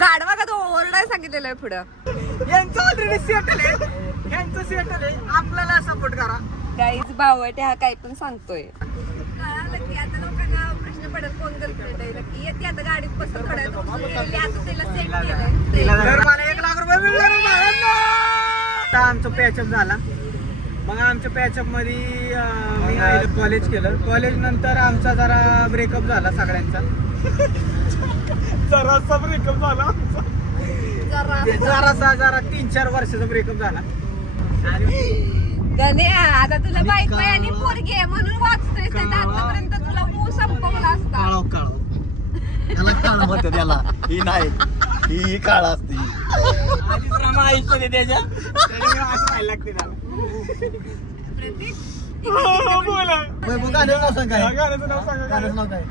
गाडवा का तो ओरडाय सांगितलेलं आहे पुढं. यांचं ऑलरेडी सेटल आहे, यांचं सेटल आहे, आपल्याला सपोर्ट करा. काहीच बावटे हा काही पण सांगतोय. कळालं की आता लोकांना प्रश्न पडेल कोण गर्लफ्रेंड आहे नक्की. येते आता गाडीत बसून थोड्या आता त्याला सेट केलंय. तर मला 1 लाख रुपये मिळणार. आता आमचं पॅचअप झाला. मग आमच्या पॅचअप मध्ये मी कॉलेज केलं. कॉलेज नंतर आमचा जरा ब्रेकअप झाला सगळ्यांचा. जरासा ब्रेकअप झाला, जरा 3-4 वर्षाचा ब्रेकअप झाला. आता तुला बाईक आणि पोरगी आहे म्हणून वाचतोय. आतापर्यंत तुला ऊस संपवला असता. त्याला काळ म्हणते, त्याला ही नाही, ही काळ असते. आयुष्य त्याच्या असं व्हायला लागते त्याला.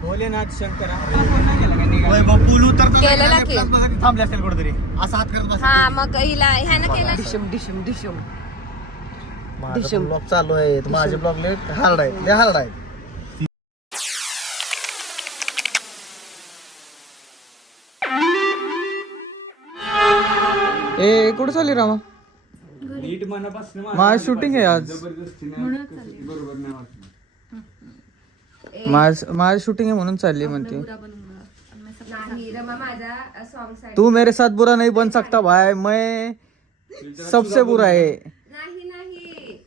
भोलेनाथ शंकरा थांबले असेल कुठेतरी असं हात करत. हा मग हिला ह्यानं केलं डिशम डिशम डिशम. माझं ब्लॉग चालू आहे, माझे ब्लॉग लेट हार्ड आहे, लय हार्ड आहे. ए कुठे चालली रामा? माझं शूटिंग आहे आज. माझं शूटिंग आहे म्हणून चालली म्हणते. तू मेरे साथ बुरा नहीं बन सकता भाई, मैं सबसे बुरा है. नाही नाही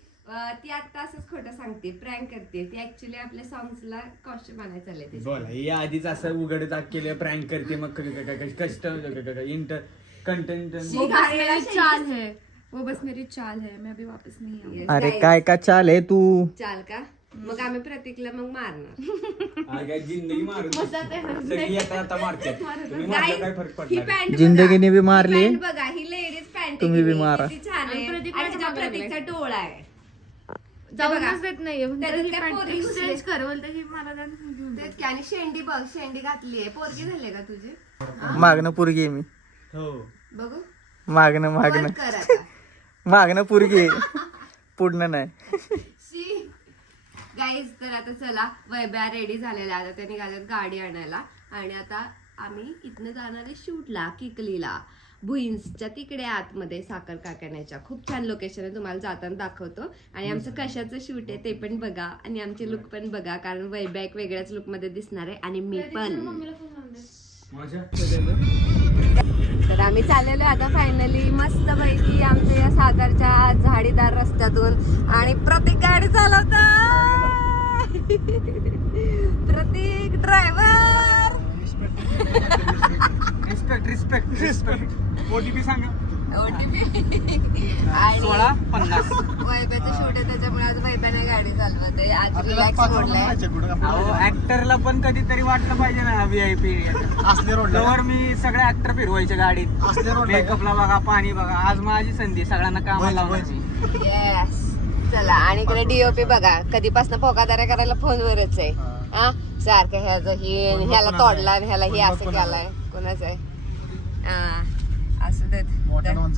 ती आता असंच खोटं सांगते, प्रँक करते. ती ऍक्च्युली आपल्या सॉंग्सला कॉस्ट्यूम आणायला चालले. बोला या आधीच असं उघड दाग केलं, प्रँक करते, मग कष्ट कंटेंट. चाल है वो, बस मेरी चाल है, मैं अभी वापस नहीं आऊंगी. अरे काय का चाल आहे तू? चाल का? मग आम्ही प्रतीकला मग मारणार. जिंदगी मारते, जिंदगीने भी मारली. बघा ही लेडीज पॅन्ट तुम्ही बी मारा. छान आहे. प्रतीकचा डोळा आहे. जाऊनच देत नाहीये. एक्सचेंज कर बोलते की मला घेऊन दे. आणि शेंडी बघ, शेंडी घातली आहे. पोरगी झाली का तुझी? मागणं पुरगी आहे मी. हो बघू मागणं कर आता. मागणं पुरगी आहे, पुढणं नाही. गाईज तर आता चला, वैभ्या रेडी झालेला. आता ते निघाल्यात गाडी आणायला आणि आता आम्ही इथनं जाणार आहे शूटला, किकलीला, भुईन्सच्या तिकडे आतमध्ये साखर कारखान्याच्या. खूप छान लोकेशन आहे, तुम्हाला जाताना दाखवतो. आणि आमचं कशाचं शूट आहे ते पण बघा आणि आमचे लुक पण बघा, कारण वैभ्या एक वेगळ्याच लुक मध्ये दिसणार आहे आणि मी पण. तर आम्ही चाललेलो आता फायनली मस्त पैकी आमच्या या सागरच्या झाडीदार रस्त्यातून. आणि प्रतीक गाडी चालवता. प्रतीक ड्रायव्हर. रिस्पेक्ट. ओटीपी सांगा. ओटीपी. आणि 1650. वैभ्याचं शूट आहे त्याच्यामुळे आज वैभ्याने गाडी चालवते. आज रिलॅक्स मोडलाय. ऍक्टरला पण कधीतरी वाटलं पाहिजे ना VIP असले रोड त्यावर मी सगळे ऍक्टर फिरवायचे गाडीत. मेकअपला बघा, पाणी बघा. आज माझी संधी सगळ्यांना कामाला लावायची. येस. चला आणि इकडे DOP बघा, कधीपासून पोकादाऱ्या करायला फोनवरच आहे. हा सारखं ह्याला तोडला आणि ह्याला हे असं केलाय. कोणाचं आहे? असं देत मोठा डॉन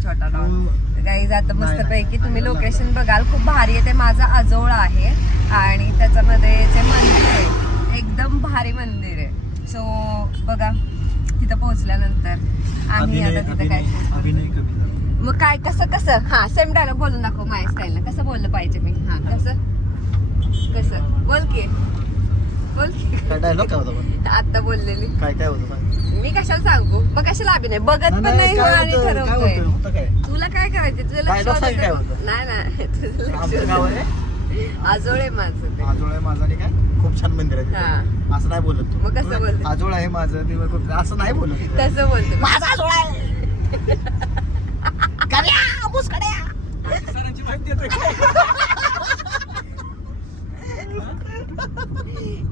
छोटा डॉन. काही जातं मस्त पैकी. तुम्ही लोकेशन बघाल, खूप भारी आहे. ते माझा आजोळा आहे आणि त्याच्यामध्ये जे मंदिर आहे एकदम भारी मंदिर आहे. सो बघा तिथं पोहोचल्यानंतर आम्ही आता तिथं काय मग काय कसं हा सेम डायलॉग बोलून दाखव माझ्या स्टाईलला. कसं बोललं पाहिजे मी? हा कसं बोल की डायलॉग काय होता? आता बोललेली काय होतं मी कशाला सांगू? मग कशाला अभिनय बघत पण नाही आणि ठरवतोय. तुला काय करायचं? तुझं लक्ष नाही तुझं आजोळे माझं. आजोळा आहे माझा आणि काय खूप छान मंदिर आहे. असं नाही बोलत तू. मग कसं बोलत? आजोळा आहे माझं ते खूप असं नाही बोलत. तसं बोलतो माझा आजोळा आहे.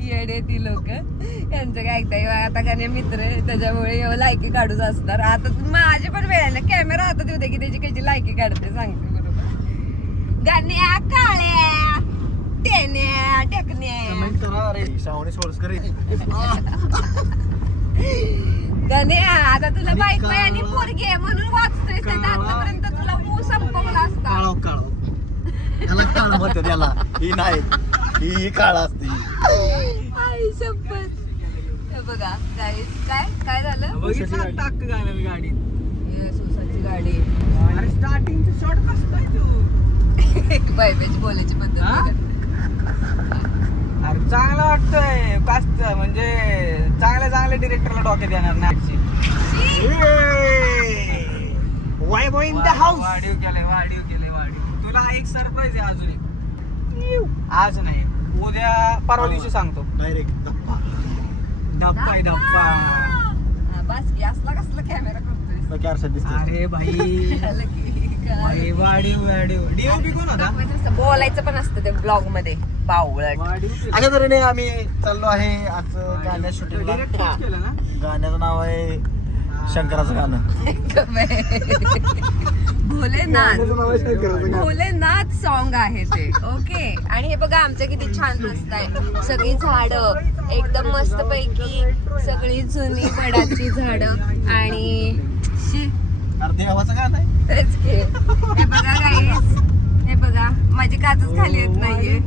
येडे ती लोक. यांचं काय ऐकताय? आता गाणे मित्र आहे त्याच्यामुळे लायकी काढूच असणार. आता माझी पण वेळ आहे ना, कॅमेरा हातात येऊ दे की त्याची कशी लायकी काढते सांगते बरोबर. गाण्या काळ्या टेन्या टेकण्या. श्रावणी सोळसकर. गाण्या आता तुला बाईक आणि पोरगी आहे म्हणून वाचतोय. आतापर्यंत तुला ऊस संपवला असता. त्याला काळ म्हणते, त्याला ही नाही, ही काळ असते. आई शपथ. बघा काय काय काय झालं बघितलं टाक गाणं मी गाडीत. येस, ऊसाची गाडी अरे स्टार्टिंगचं शॉट कसं काय तू बायबाची बोलायची पद्धत हा? बघा. अरे चांगलं वाटतंय कास्त म्हणजे चांगल्या डिरेक्टरला डोक्यात येणार नाही वाईब इन द हाऊस. वाढीव केलंय तुला एक सरप्राईज आहे अजून एक. आज नाही उद्या परवा दिवशी सांगतो. डायरेक्ट धप्पा. धप्पा आहे धप्पा. हा, बस की असला कसला कॅमेरा करतोय बाकी आरशात दिसते. अरे भाई झालं की काय? भाई वाढीव डीओपी कोण होता? बोलायचं पण असतं ते ब्लॉग मध्ये बावळट अशा तऱ्हेने आम्ही चाललो आहे आज गाण्या शूटिंगला. डिरेक्ट केलं ना. गाण्याचं नाव आहे शंकराचं गाणं. भोलेनाथ शंकराचं गाणं. भोलेनाथ सॉन्ग आहे ते. ओके. आणि हे बघा आमचं किती छान मस्त आहे. सगळी झाडं एकदम मस्त पैकी सगळी जुनी वडाची झाडं आणि शी, अर्धे गावाचं गाणं आहे. तेच की. हे बघा गाईस, हे बघा माझी काचच खाली येत नाहीये.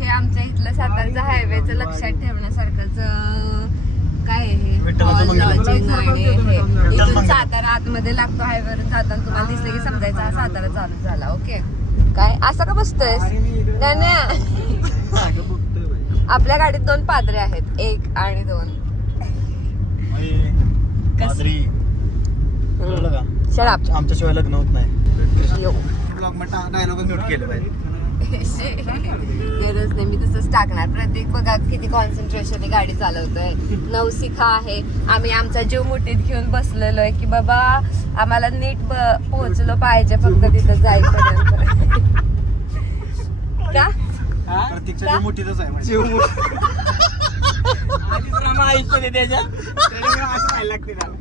हे आमच्या इथलं सातारचं हायवेचं लक्षात ठेवण्यासारखंच काय आहे हे विठ्ठलाचं Hall मंदिर. lodging आणि हे विठ्ठल इथून मंदिर. सातारा आतमध्ये लागतो हायवेवर जाताना तुम्हाला दिसलं की समजायचं हा सातारा चालू झाला. ओके. काय असं का बसतोयस गाण्या? मागं बघतोय भाई. आपल्या गाडीत 2 पादरे आहेत, 1 आणि 2. अय, माधुरी. कळलं का? शराब आमच्याशिवाय लग्न होत नाही. ब्लॉग मध्ये डायलॉग म्यूट केले पाहिजे. गरज नाही, मी तसंच टाकणार. प्रत्येक बघा किती कॉन्सन्ट्रेशन गाडी चालवतोय. नवशिखा आहे. आम्ही आमचा जीव मुठीत घेऊन बसलेलो आहे की बाबा आम्हाला नीट पोहोचलो पाहिजे फक्त तिथं जाईपर्यंत. का हा? प्रत्यक्षाची मोठीच आहे म्हणजे. आधीच रामा आयुष्य दे त्याच्या. त्याच्यामुळे असं व्हायला लागते त्याला.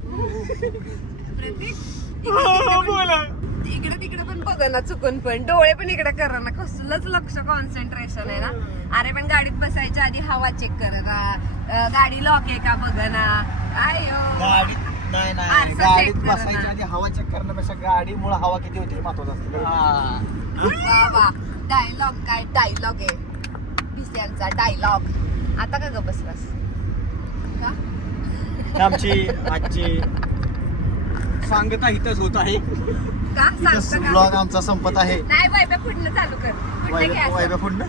प्रत्येक बोला. इकडे तिकडे पण बघ ना, चुकून पण डोळे पण इकडे करा ना. कसलंच लक्ष कॉन्सन्ट्रेशन आहे ना. अरे पण गाडीत बसायच्या आधी हवा चेक कर ना, गाडी लॉक आहे का बघ ना. आयो गाडीत नाही आरसा गाडीत check करा बसायच्या ना. आधी हवा चेक करण्यापेक्षा गाडीमुळे हवा किती होती हे महत्वाचं असतं. हा. वा वा, डायलॉग काय डायलॉग आहे भिस्यांचा डायलॉग. आता का ग बसलास का? आमची आजची सांगता इथंच होत आहे. का सांगतो का? ब्लॉग आमचा संपत आहे. नाही वायब्या पुढनं चालू कर. पुढनं घे असं. वायब्या पुढनं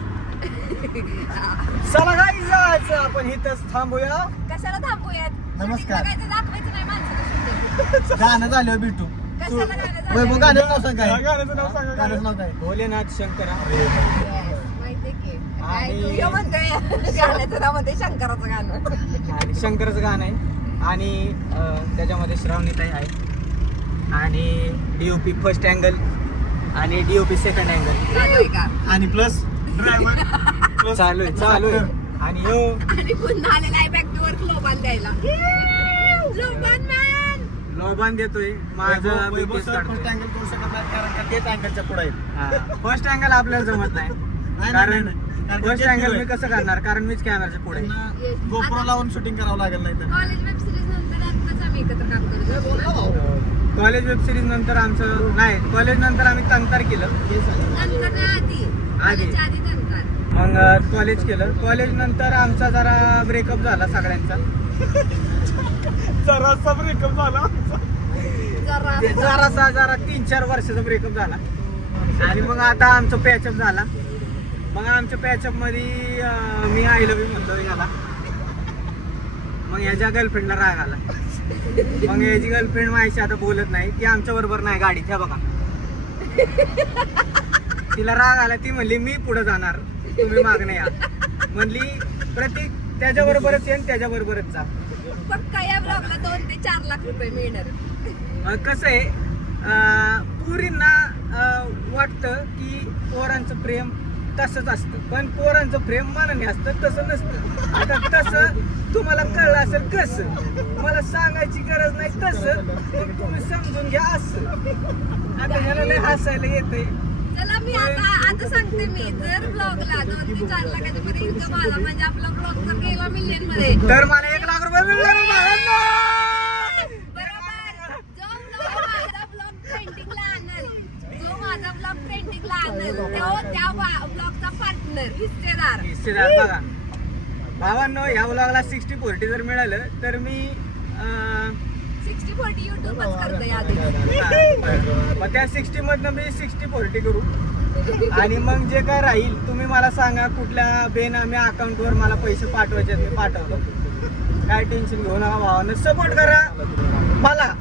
चला काय जायचं आपण इथंच थांबूया. कशाला थांबूयात? नमस्कार. Shooting बघायचं, दाखवायचं नाही माणसाला. गाणं झाल्यावर भेटू. कशाला गाणं वैभव झालं? गाण्याचं नाव सांग काय? गाण्याचं नाव सांगा. गाण्याचं नाव काय? भोलेनाथ शंकरा. Yes, माहितीये की. काय आणि- तू ह्यो म्हणतोय गाण्याचं नाव म्हणते शंकराचं गाणं. आणि शंकराचं गाणं आहे आणि त्याच्यामध्ये श्रावणीताई आहे आणि डीओपी फर्स्ट अँगल आणि डीओपी सेकंड अँगल चालू आहे का? आणि प्लस ड्रायव्हर चालू आहे आणि हो आणि पुन्हा आलेला आहे बॅक टू वर्क लोबान द्यायला. लोबान मॅन. लोबान देतोय माझं वैभव BTS सर काढतोय. फर्स्ट अँगल करू शकत नाही कारण का तेच अँगलच्या पुढे आहेत. फर्स्ट अँगल आपल्याला जमत नाही नाही, कारण नाही. कारण फर्स्ट तेच अँगल आहे. मी कसं करणार कारण मीच कॅमेराच्या पुढे आहे. Yes. गोप्रो लावून शूटिंग करावं लागेल नाही तर. कॉलेज वेब सिरीज नंतर आत्ताच आम्ही एकत्र काम करतो. कॉलेज वेब सिरीज नंतर आमचं नाही कॉलेज नंतर आम्ही तंतर केलं नंतर नाही, आधी कॉलेजच्या आधी नंतर. मग कॉलेज केलं कॉलेज नंतर आमचा जरा ब्रेकअप झाला सगळ्यांचा जरासा ब्रेकअप झाला जरा जरा 3-4 वर्षाचा ब्रेकअप झाला आणि मग आता आमचं पॅचअप झाला. मग आमच्या पॅचअप मध्ये मी आय लव्ह यू म्हणतो याला. मग याच्या गर्लफ्रेंडला राग आला. मग याची गर्लफ्रेंड माझ्याशी आता बोलत नाही. ती आमच्या बरोबर नाही गाडीत. ह्या बघा तिला राग आला. ती म्हणली मी पुढे जाणार तुम्ही मागणे या. म्हणली प्रतीक त्याच्या बरोबरच ये आणि त्याच्या बरोबरच जा. पक्का या ब्लॉगला 2 ते 4 लाख रुपये मिळणार. कसं आहे पुरींना वाटतं की पोरांचं प्रेम तसंच असतं पण पोरांचं प्रेम मनाने असतं तसं नसतं. आता तसं तुम्हाला कळलं असेल कसं मला सांगायची गरज नाही तसं मग तुम्ही समजून घ्या असं. आता ह्याला लय हसायला येतंय. चला मी आता सांगते मी जर ब्लॉगला 2 ते 4 लाखाच्या मध्ये इन्कम आला म्हणजे आपला ब्लॉग तर गेला मिलियन मध्ये. तर मला 1 लाख रुपये मिळणार भावांनो. बरोबर. जो माझा ब्लॉग ट्रेंडिंगला आणेल तो त्या ब्लॉगचा पार्टनर हिस्सेदार. हिस्सेदार बघा भावांनो ह्या व्लॉगला 60-40 जर मिळालं तर मी 60-40 युट्यूबच करतोय आधी. मग त्या 60 मधनं मी 60-40 करू आणि मग जे काय राहील तुम्ही मला सांगा कुठल्या बेनामी अकाउंटवर मला पैसे पाठवायचे मी पाठवतो. काय टेन्शन घेऊ नका भावानं. सपोर्ट करा मला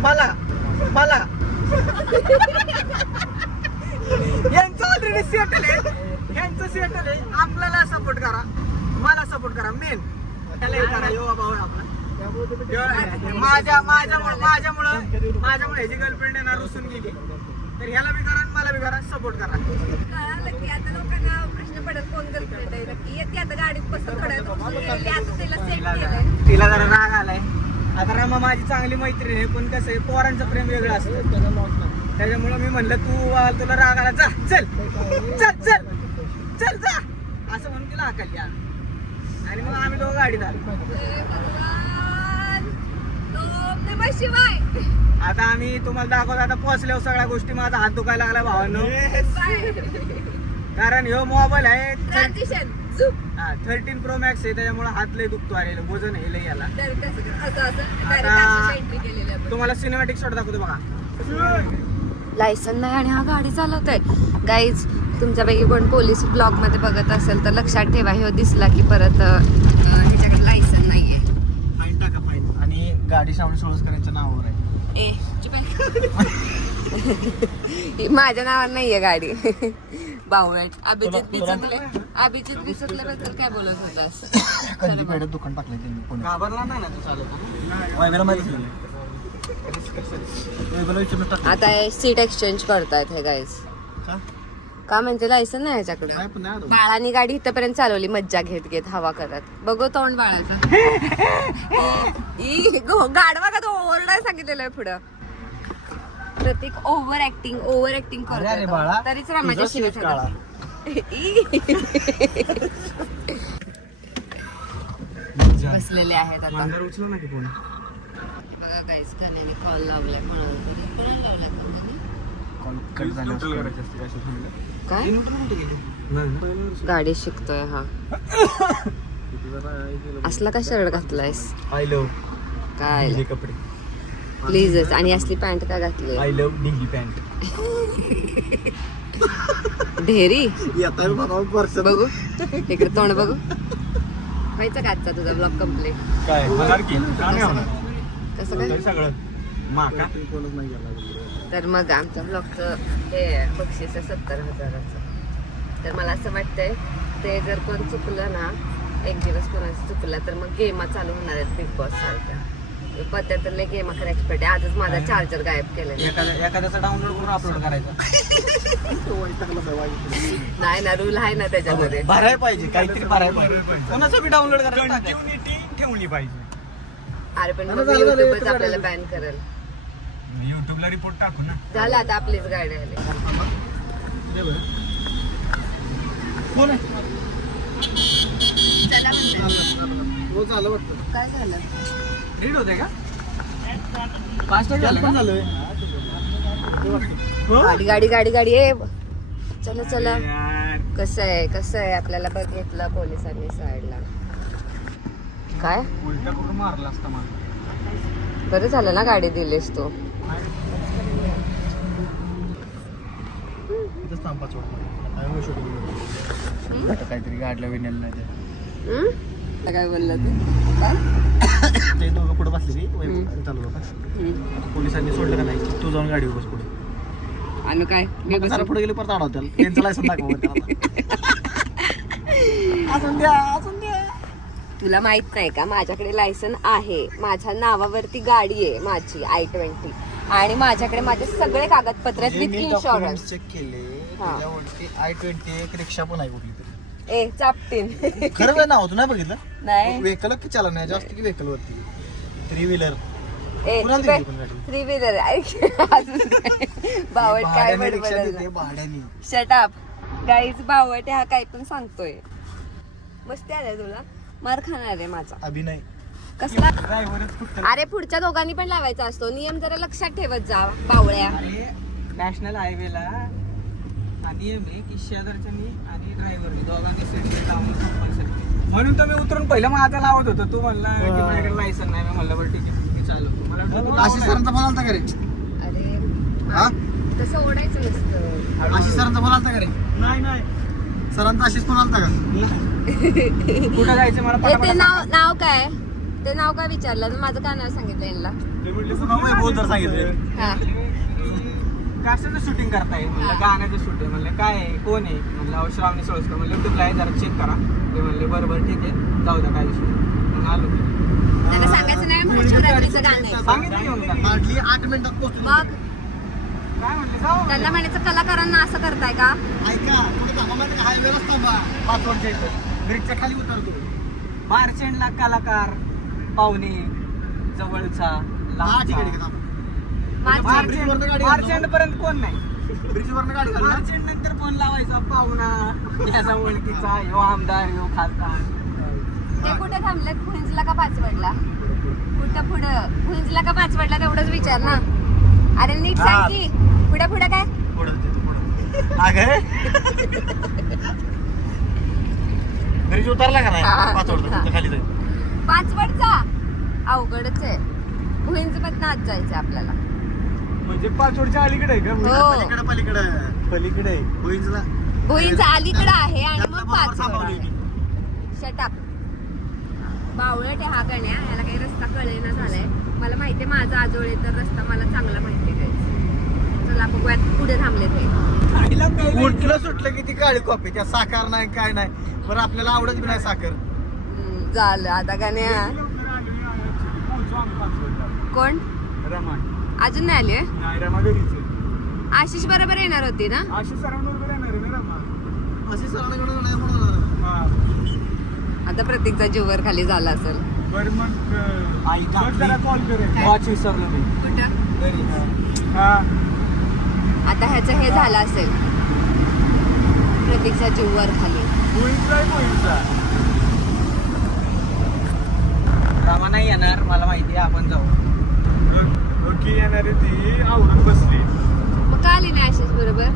मला मला. यांचं ऑलरेडी सेटल आहे, यांचं सेटल आहे. आपल्याला सपोर्ट करा, मला सपोर्ट करा. मेन त्याला हे करा. यो भाऊ आपला माझ्यामुळे ह्याची गर्लफ्रेंड येणार रुसून गेली तर ह्याला बी करा मला बी करा. सपोर्ट करा. कळालं की आता लोकांना प्रश्न पडत कोण गर्लफ्रेंड आहे नक्की. येते आता गाडीत बसून थोड्या आता तिला सेट केलंय. तिला जरा राग आलाय. आता रमा माझी चांगली मैत्रीण आहे पण कसं आहे पोरांचं प्रेम वेगळं असतं. त्याच्यामुळे मी म्हणलं तू तुला राग आला जा चल चल चल चल जा असं म्हणून तिला हाकलली आणि मग आम्ही दोघं गाडीत आलो. शिवाय आता आम्ही तुम्हाला दाखवतो. आता पोहोचल्यावर सगळ्या गोष्टी माझा हात दुखायला लागला भावांनो. कारण ह्यो मोबाईल आहे 13 Pro Max आहे त्याच्यामुळे हात लय दुखतो. आलेलं वजन हे लय याला. तुम्हाला सिनेमॅटिक शॉट दाखवतो बघा. लायसन नाही आणि हा गाडी चालवतोय. गाईज तुमच्यापैकी कोण पोलीस ब्लॉग मध्ये बघत असेल तर लक्षात ठेवा. हे दिसला की परत ह्याच्याकडे लायसन नाहीये. फाईन टाका फाईन. आणि गाडी श्रावणी सोळसकरांच्या नावावर आहे. माझ्या नावावर नाहीये गाडी. बावळट. अभिजित बिचकल्याबद्दल काय बोलत होतास? कंदी पेढ्यात दुकान टाकलंय त्यांनी पुण्यात. घाबरला नाही ना तू चालवतो. वायव्याला माहितीच नाही. वायव्याला विचारून टाकलं. आता सीट एक्सचेंज करतायत हे गाईज. का? का म्हणजे लायसन नाही ह्याच्याकडे. नाही पण नाही आलं. बाळानी गाडी इथपर्यंत चालवली मज्जा घेत घेत हवा करत. बघू तोंड बाळाचा. गाडवा का तो ओरडाय सांगितलेलं आहे पुढं. प्रत्येक ओव्हर ऍक्टिंग अरे बाळा, करतो तरीच रामाच्या तुझा शिव्या शेत काळा. बसलेले आहेत आता. अंधार उचलू नका कोणी. बघा गाईस त्याने कॉल लावलाय कोणाला लावलाय कॉल कट झाला. काय गाडी शिकतोय हा. असला का शर्ट घातलायस आय लव्ह काय कपडे. प्लीजच. आणि असली पॅन्ट का घातली आय लव्ह डिंगी पॅन्ट. ढेरी. येताय बघा पर्सन. बघू इकडे तोंड बघू. व्हायचं का आजचा तुझा ब्लॉग कम्प्लीट? काय होणार की का नाही होणार. कसं काय? सगळं माका. तर मग आमच्या ब्लॉगचं हे बक्षीस आहे 70,000चं. तर मला असं वाटतंय ते जर कोण चुकलं ना एक दिवस कोणाचं चुकलं तर मग गेमा चालू होणार आहेत बिग बॉस सारख्या. पत्त्या तर लय गेमा करायची एक्सपर्ट आहे. आजच माझा चार्जर गायब केलेला. एखाद्याचा डाउनलोड करून अपलोड करायचा. नाही ना रूल आहे ना त्याच्यामध्ये. भराय पाहिजे काहीतरी भराय पाहिजे. कोणाचं बी डाउनलोड करायचं. ठेवली पाहिजे. अरे पण मग युट्यूबच आपल्याला बॅन करेल. युट्यूबला रिपोर्ट टाकू ना. झालं आता आपलीच गाडी आली. कोण आहे? हो झालं वाटतं. काय झालं? रीड होते का? त्याला पण झालं. गाडी गाडी गाडी गाडी ए चला चला. कसं आहे आपल्याला बघितलं पोलिसांनी साईडला. काय उलटा करून मारला असता मला. बरं झालं ना गाडी दिलीस तू. इथंच थांबा काहीतरी गाडल्या विनेल नाही. काय बोलला तू? काय ते दोघं पुढे बसलेली चालू होता. पोलिसांनी सोडलं का नाही तू जाऊन गाडी बस पुढे. आणि काय मग जरा पुढे गेले परत आडव त्याला त्यांचं लायसन दाखव. असून द्या. तुला माहित नाही का माझ्याकडे लायसन आहे. माझ्या नावावरती गाडी आहे माझी I-20 आणि माझ्याकडे माझे सगळे कागदपत्र आहेत विथ इन्शुरन्स. चेक केले हा. त्याच्यावरती I-20 एक रिक्षा पण आहे कुठली तरी. ए चापटीन. खरं आहे नाव तू नाही बघितलं. नाही व्हेकल की चालणार नाही जास्त की व्हेकल वरती 3 व्हीलर. ए कुणाला दिली पण गाडी? 3 व्हीलर. बावट काय बडबड. भाड्याने. Shut up guys. बावट हा काय पण सांगतोय. मस्ती आलाय तुला. मार खाणार आहे माझा. अभिनय कसला? ड्रायव्हरच फक्त. अरे पुढच्या दोघांनी पण लावायचा असतो नियम. जरा लक्षात ठेवत जा बावळ्या. अरे नॅशनल हायवेला नियम आहे की शेजारच्यानी आणि ड्रायव्हरनी दोघांनी सीट लावणं कंपल्सरी. म्हणून तर मी उतरून पहिलं माझा लावत होतो. तू म्हणला की माझ्याकडे लायसन नाही. मी म्हणलं बरं ठीक आहे मी चालू. मला वाटलं तू आशिष सरांचा फोन आलता का रे? अरे हा? तसं ओढायचं नसतं. आशिष सरांचा फोन आलता का रे? नाही सरांचा आशिष फोन आलता का? कुठं जायचं मला ते पटापटा नाव नाव काय? ते नाव काय विचारलं ना? माझं काय नाव सांगितलं यांना? तुझं नाव वैभव तर सांगितलं. हा. कशाचं शूटिंग करताय म्हणलं गाण्याचं शूटिंग. म्हणलं काय आहे कोण आहे म्हणलं अहो श्रावणी सोळसकर. म्हणलं युट्यूबला आहे जरा चेक करा. ते म्हणले बरं ठीक आहे जाऊ द्या काय विषय मग आलो. त्यांना सांगायचं नाही पुढच्या रात्रीचं गाणं आहे. सांगितलं घेऊन का? हार्डली 8 मिनिटात पोहोचलो. मग काय म्हणले जाऊ त्यांना म्हणायचं कलाकारांना असं करताय का? ऐका कुठे थांबा माहिती का? हायवे रस्ता बा पाचवडच्या इथं ब्रिजच्या खाली उतरतो. मार्चेंडला कलाकार पाहुणे जवळचा हा ठीक आहे थांबा. माझी मार्चेंड पर्यंत कोण नाही. ब्रिजवरनं गाडी घालणार. मार्चेंड नंतर फोन लावायचा पाहुणा याचा ओळखीचा ह्यो आमदार ह्यो खासदार. ते कुठे थांबलेत? भुंजला का पाचवडला? कुठं पुढं भुंजला का पाचवडला तेवढंच विचार ना. अरे नीट सांग की पुढे पुढे काय? पुढं तिथं पुढं. अगं ब्रिज उतरला का नाही? हा. पाचवडचा खाली जाईल. पाचवडचा अवघडच आहे. भुंज मधनं आत जायचं आपल्याला. म्हणजे पाचवडच्या अलीकडे आहे का? हो. पलीकडे आहे. होईंजला. भुईंच अलीकडं आहे आणि त्यातला मग बरोबर पाचवड थांबवली आहे. मी. शटाप बावळट आहे हा गण्या. याला काही रस्ता कळेना झालाय. मला माहितीये माझा आजोळ आहे तर रस्ता मला चांगला माहितीये काय. चला बघूयात पुढे थांबले ते. कुठलं सुटलं की ती काळी कॉफी त्या साखर नाही काय नाही. बरं आपल्याला आवडत बी नाही साखर. झालं आता गण्या. कोण अजून नाही आले? नाही रमा घरीच आशिष बरोबर येणार होती ना? आशिष सरांबरोबर येणार आहे ना रमा. अशी सरांकडे नाही म्हणून आता प्रत्येकचा जीवर खाली झाला असेल. बरं मग ऐका. बघ जरा कॉल करेल. वॉच विसरलो मी कुठं? घरी. हा आता ह्याचं हे झालं असेल. प्रत्येकचा जीवर खाली. मोहितचा रमा नाही येणार मला माहिती आहे. आपण जाऊ. ओके येणार आहे ती आवडून बसली. मग का आली नाही आशिष बरोबर?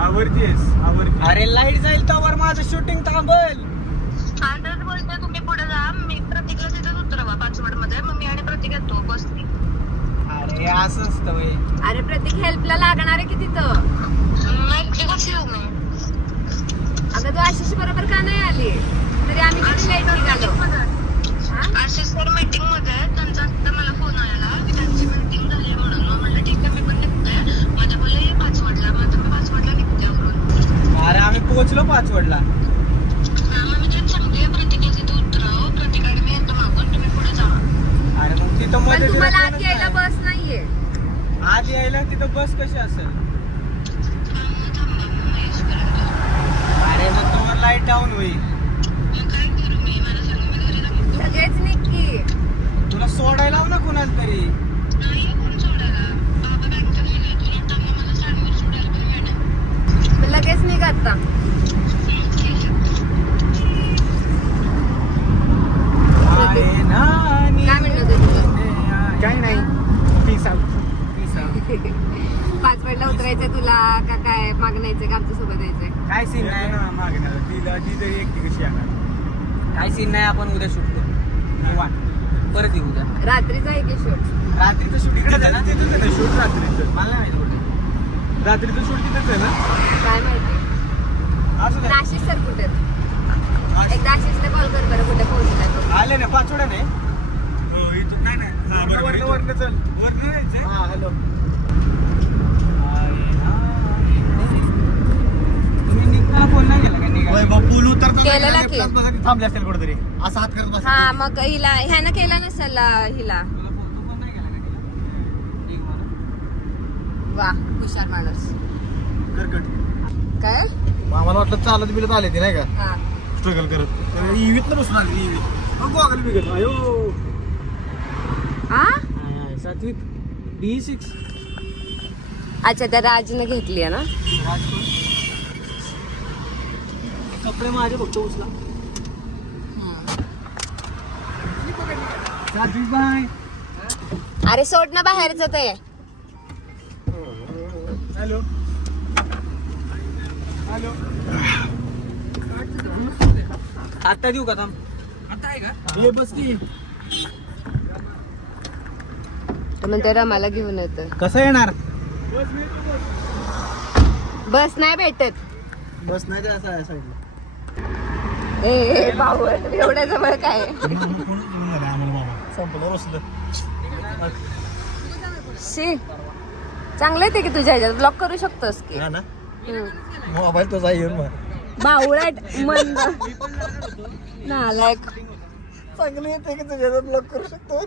आवडतीस आवडती. अरे लाईट जाईल त्यावर माझं शूटिंग थांबल. आंध्रात बोलतोय तुम्ही पुढे जा. मी प्रतीकला तिथेच उतरवा पाचवड मध्ये. मग मी आणि प्रतीक येतो बसली. अरे असं असतं वय. अरे प्रत्येक हेल्पला लागणार आहे की तिथं. नाही कशी येऊ मी अगं तू आशिष बरोबर का नाही आली? तरी आम्ही किती लेट निघालो. हा? आशिष सर मीटिंग मध्ये आहेत. त्यांचा आता मला फोन आला की त्यांची मीटिंग झाली म्हणून. मग म्हणलं ठीक आहे मी पण निघतोय. माझ्या बोलले ये पाचवडला. मग आता मी पाचवडला निघते आपण. अरे आम्ही पोहोचलो पाचवडला. मग मी तेच सांगते प्रतीकला तिथे उतराव. प्रतीकाने मी येतो मागून तुम्ही पुढे जा. अरे मग तिथं पण मध्ये तुम्हाला आत कोणच यायला नाही. बस नाहीये. आत यायला तिथं बस कशी असेल? मग थांबा मग येईपर्यंत. अरे मग तुम्हाला लाईट डाऊन होईल. मग काय करू मी? मला सांगा मी घरी राहतो. लगेच निक्की. तुला सोडायला लाव ना कुणाला तरी. नाही कोण सोडायला. बाबा बँकेत गेले. तुला टाकलं मला सांडवर सोडायला पण मॅडम. लगेच निघ आता. आहे ना आणि- काय म्हणलं होतं तुझं? काय नाही पीस आउट. 5 उतरायचंय तुला का काय मागण्यायचंय का आमच्या सोबत यायचंय? काय सीन नाही मागणार तिला ती तरी एकटी कशी येणार. काय सीन नाही आपण उद्या शूट करू निवांत. परत येऊ उद्या. रात्रीचा आहे की शूट? रात्रीचं शूट इकडे आहे ना तिथेच आहे शूट रात्रीचं. मला नाही माहिती कुठे रात्रीचं शूट तिथेच आहे ना. काय माहिती. असं पण आशिष सर कुठे आहेत? एकदा आशिषला कॉल कर बरं कुठे पोहोचलाय तो. आले ना पाचवडा नाही. वरनं चल वरनं जायचंय. हा हॅलो. तुम्ही निघताना फोन नाही केला का निघाला? वैभव पूल उतरता केलेला की. थांबले असेल कुठेतरी असं हात करत बस. हा मग हिला ह्यानं केला नसेल हिला. तुला फोन नाही केला का तिला? निघ म्हणून. वा हुशार माणूस. करकट. काय? आम्हाला वाटलं चालत बिलत आले ते नाही का हा स्ट्रगल करत. इवीत न बसून आले इवीत. गॉगल बिगल अयो. आ? सातवीत B6 अच्छा त्या राजने घेतली आहे ना. कपडे माझे फक्त उचला. सातवीत बाय. अरे सोड ना बाहेरच ते. हॅलो हॅलो आता देऊ का थांब आता आहे का हे बस की तर म्हणते रमाला घेऊन येतं. कसं येणार बस नाही भेटत. बस नाही तर असं आहे साईडला ए भाऊ एवढ्या जवळ काय संपलं बसलं शी चांगलं आहे ते की तुझ्या ह्याच्यात ब्लॉक करू शकतोस की. हा ना मोबाईल तुझा येऊन मग बावळट मंद नालायक चांगलं येते की तुझ्या ब्लॉक करू शकतो.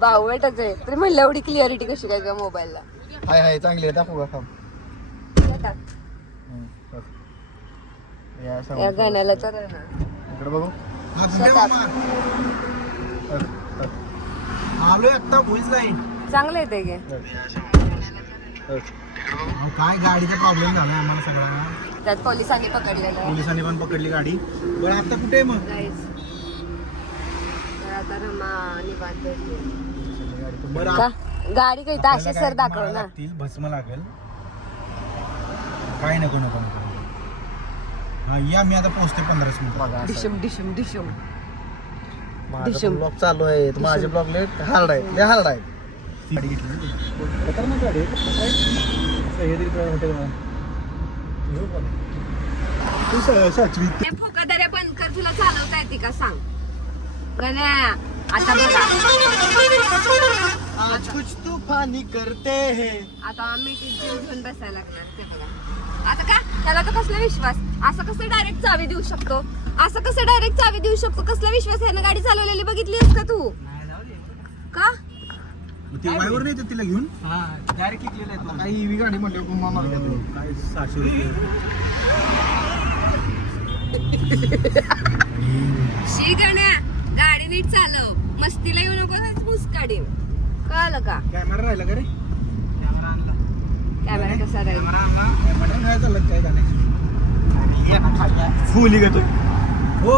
बावळटच आहे तरी म्हणलं एवढी क्लिअरिटी कशी काय मोबाईलला. हाय हाय चांगली आहे दाखवू का थांब. या गाण्याला तर आहे ना. इकडे बघू आलोय आता भुईच नाही चांगलं आहे ते की. काय गाडीचा प्रॉब्लेम झाला आम्हाला सगळा. त्यात पोलिसांनी पकडलेलं आहे. पोलिसांनी पण पकडली गाडी. बरं आता कुठे आहे मग Guys, तर आता रमा निवांत आहे. बरं का? गाडी काही तर अशी सर दाखव ना. भस्म लागेल काय नको नको नको हा या मी आता पोहोचते 15 मिनिट. डिशुम डिशुम डिशुम. माझा दिशून. ब्लॉग चालू आहे माझे ब्लॉग लेट हार्ड आहे लय हार्ड आहे. गाडी घेतली खतरनाक गाडी हे फोकादाऱ्या बंद कर तुला चालवता येते का सांग. गण्या आता बघा आज कुछ तूफानी करते है. आता मिठीत जीव घेऊन बसायला लागणार ते बघा. आता का त्याला तर कसला विश्वास. असं कसं डायरेक्ट चावी देऊ शकतो. असं कसं डायरेक्ट चावी देऊ शकतो. कसला विश्वास आहे ना. गाडी चालवलेली बघितलीस का तू. का ती वायवर नाही तर तिला घेऊन हा डायरेक्ट किकलेलं आहे तुला. काही ईव्ही गाडी म्हणल्यावर गुम्मा मारला तो. काय 600 रुपये शी गण्या गाडी नीट चालव. मस्तीला येऊ नको मुस्काडीन कळलं का. कॅमेरा राहिला का रे. कॅमेरा आणला. कॅमेरा कसा राहील. कॅमेरा आणला. मटण काय चाललं काय गाण्याची फुली घेतो हो